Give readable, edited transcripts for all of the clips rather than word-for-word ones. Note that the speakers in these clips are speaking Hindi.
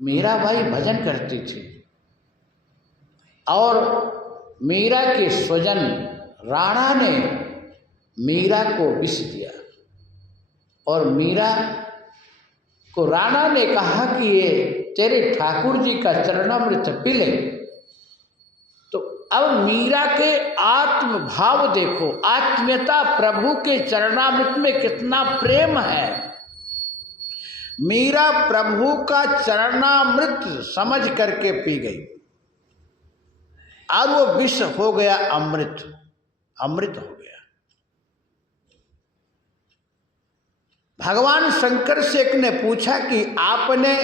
मीराबाई भजन करती थी और मीरा के स्वजन राणा ने मीरा को विष दिया और मीरा को राणा ने कहा कि ये तेरे ठाकुर जी का चरणामृत पी ले। तो अब मीरा के आत्म भाव देखो, आत्मीयता प्रभु के चरणामृत में कितना प्रेम है। मीरा प्रभु का चरणामृत समझ करके पी गई और वो विष हो गया अमृत, अमृत हो गया। भगवान शंकर से एक ने पूछा कि आपने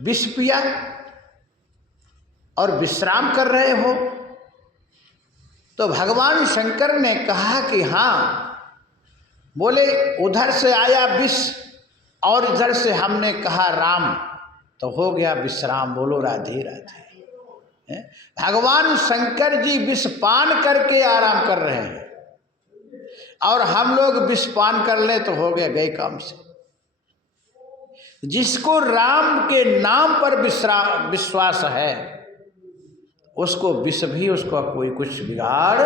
विष पिया और विश्राम कर रहे हो? तो भगवान शंकर ने कहा कि हाँ। बोले उधर से आया विष और इधर से हमने कहा राम, तो हो गया विश्राम। बोलो राधे राधे। भगवान शंकर जी विष पान करके आराम कर रहे हैं और हम लोग विष पान कर ले तो हो गया, गए काम से। जिसको राम के नाम पर विश्वास है उसको विष भी उसको कोई कुछ बिगाड़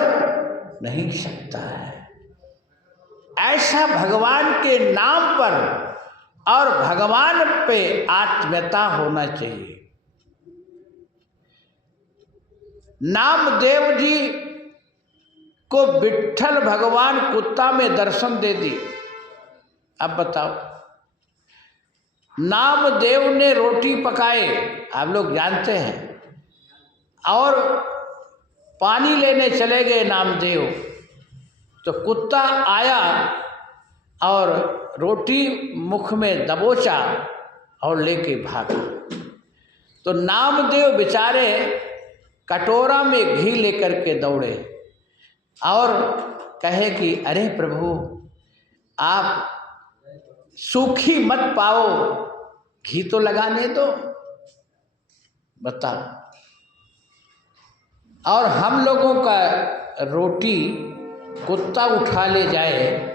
नहीं सकता है। ऐसा भगवान के नाम पर और भगवान पे आत्मीयता होना चाहिए। नामदेव जी को विट्ठल भगवान कुत्ता में दर्शन दे दिए। अब बताओ, नामदेव ने रोटी पकाए, आप लोग जानते हैं, और पानी लेने चले गए नामदेव, तो कुत्ता आया और रोटी मुख में दबोचा और लेके भागा। तो नामदेव बेचारे कटोरा में घी लेकर के दौड़े और कहे कि अरे प्रभु, आप सूखी मत पाओ, घी तो लगाने दो। बताओ, और हम लोगों का रोटी कुत्ता उठा ले जाए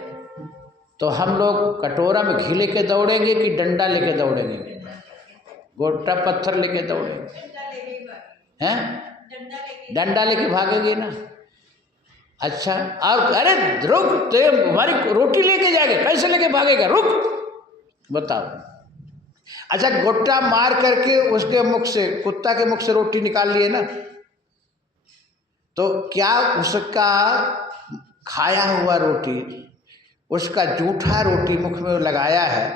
तो हम लोग कटोरा में घी लेके दौड़ेंगे कि डंडा लेके दौड़ेंगे? गोटा पत्थर लेके दौड़ेंगे हैं? डंडा लेके भागेंगे ना। अच्छा, और अरे रुक, तो हमारी रोटी लेके जाएगा, कैसे लेके भागेगा? रुक, बताओ। अच्छा, गोटा मार करके उसके मुख से, कुत्ता के मुख से रोटी निकाल लिए ना, तो क्या उसका खाया हुआ रोटी, उसका जूठा रोटी मुख में लगाया है,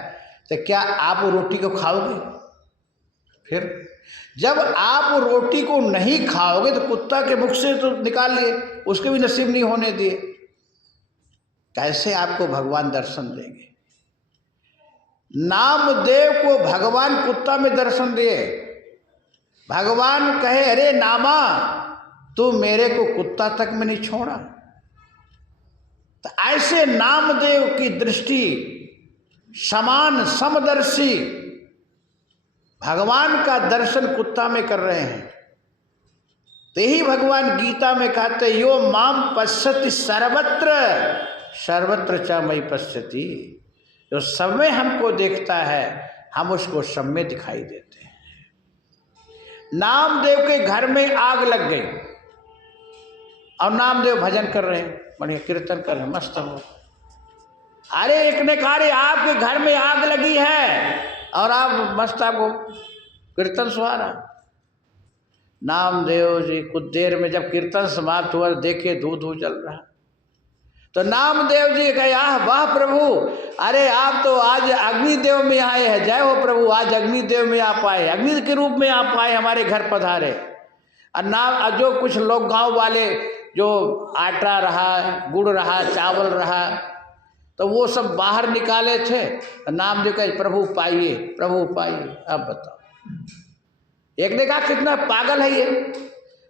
तो क्या आप रोटी को खाओगे? फिर जब आप रोटी को नहीं खाओगे तो कुत्ता के मुख से तो निकाल लिए, उसके भी नसीब नहीं होने दिए, कैसे आपको भगवान दर्शन देंगे? नामदेव को भगवान कुत्ता में दर्शन दिए। भगवान कहे अरे नामा, तू मेरे को कुत्ता तक में नहीं छोड़ा। तो ऐसे नामदेव की दृष्टि समान समदर्शी भगवान का दर्शन कुत्ता में कर रहे हैं। तो यही भगवान गीता में कहते यो माम पश्यति सर्वत्र सर्वत्र च मयि पश्यति। जो सब में हमको देखता है, हम उसको सब में दिखाई देते हैं। नामदेव के घर में आग लग गई और नामदेव भजन कर रहे हैं, बढ़िया कीर्तन कर रहे हैं, मस्त हो। अरे एक ने कहा रे आपके घर में आग लगी है और आप मस्त, आपको कीर्तन सुहा रहा। नामदेव जी कुछ देर में जब कीर्तन समाप्त हुआ देखे धू धू जल रहा। तो नामदेव जी कहे आह वाह प्रभु, अरे आप तो आज अग्निदेव में आए हैं, जय हो प्रभु, आज अग्निदेव में आप आए, अग्नि के रूप में आप आए, हमारे घर पधारे। और ना जो कुछ लोग गांव वाले जो आटा रहा, गुड़ रहा, चावल रहा, तो वो सब बाहर निकाले थे। नामदेव कहे प्रभु पाइए, प्रभु पाइए। अब बताओ, एक ने कहा कितना पागल है ये,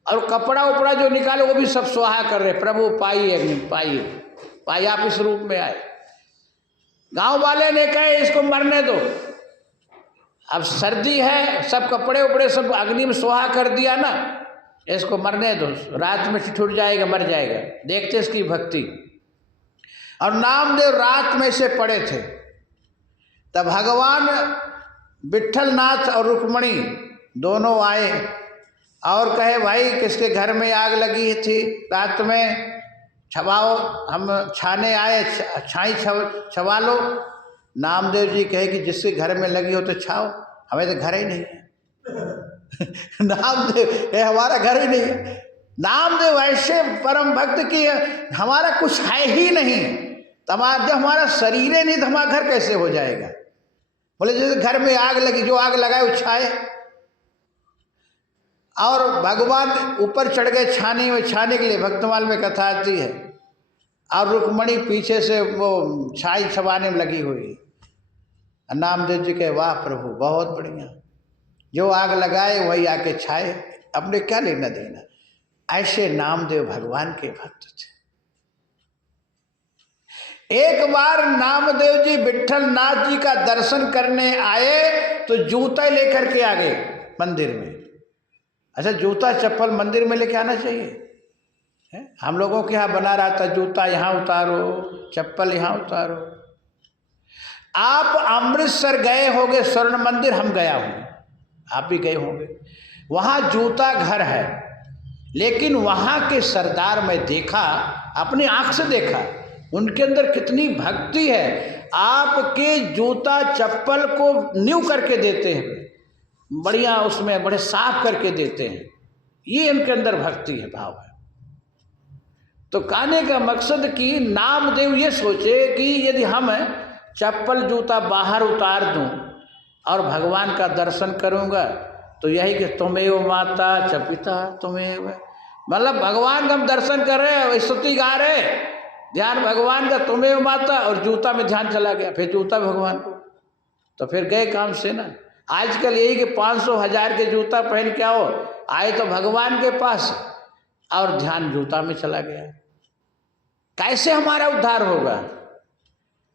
और कपड़ा उपड़ा जो निकाले वो भी सब स्वाहा कर रहे, प्रभु पाइए, अग्नि पाइए, पाइए, आप इस रूप में आए। गांव वाले ने कहे इसको मरने दो, अब सर्दी है, सब कपड़े उपड़े सब अग्नि में स्वाहा कर दिया ना, इसको मरने दो, रात में ठिठुर जाएगा, मर जाएगा। देखते इसकी भक्ति। और नामदेव रात में से पड़े थे, तब भगवान विट्ठलनाथ और रुक्मणी दोनों आए और कहे भाई किसके घर में आग लगी थी रात में, छवाओ, हम छाने आए, छाई छवा लो। नामदेव जी कहे कि जिसके घर में लगी हो तो छाओ, हमें तो घर ही नहीं है। नामदेव ये हमारा घर ही नहीं है। नामदेव ऐसे परम भक्त की हमारा कुछ है ही नहीं, जब हमारा शरीर ही नहीं तो हमारा घर कैसे हो जाएगा। बोले जैसे घर में आग लगी, जो आग लगाए वो छाए। और भगवान ऊपर चढ़ गए छाने में, छाने के लिए भक्तमाल में कथा आती है, और रुक्मणी पीछे से वो छाई छवाने में लगी हुई। नामदेव जी कहे वाह प्रभु बहुत बढ़िया, जो आग लगाए वही आके छाए, अपने क्या लेना देना। ऐसे नामदेव भगवान के भक्त थे। एक बार नामदेव जी विट्ठलनाथ जी का दर्शन करने आए तो जूता लेकर के आ गए मंदिर में। अच्छा, जूता चप्पल मंदिर में लेके आना चाहिए है? हम लोगों के यहाँ बना रहा था जूता यहाँ उतारो, चप्पल यहाँ उतारो। आप अमृतसर गए होंगे स्वर्ण मंदिर, हम गया हूँ, आप भी गए होंगे। वहाँ जूता घर है, लेकिन वहाँ के सरदार मैं देखा, अपनी आँख से देखा, उनके अंदर कितनी भक्ति है। आपके जूता चप्पल को न्यू करके देते हैं, बढ़िया उसमें बड़े साफ करके देते हैं। ये इनके अंदर भक्ति है, भाव है। तो कहने का मकसद कि नामदेव ये सोचे कि यदि हम चप्पल जूता बाहर उतार दूं और भगवान का दर्शन करूंगा तो यही कि तुमेव माता च पिता तुमेव, मतलब भगवान का हम दर्शन कर रहे हैं, स्तुति गा रहे, ध्यान भगवान का, तुमेव माता, और जूता में ध्यान चला गया, फिर जूता भगवान को, तो फिर गए काम से ना। आजकल यही कि 500-1000 के जूता पहन के आओ, आए तो भगवान के पास और ध्यान जूता में चला गया। कैसे हमारा उद्धार होगा?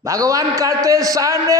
भगवान कहते सामने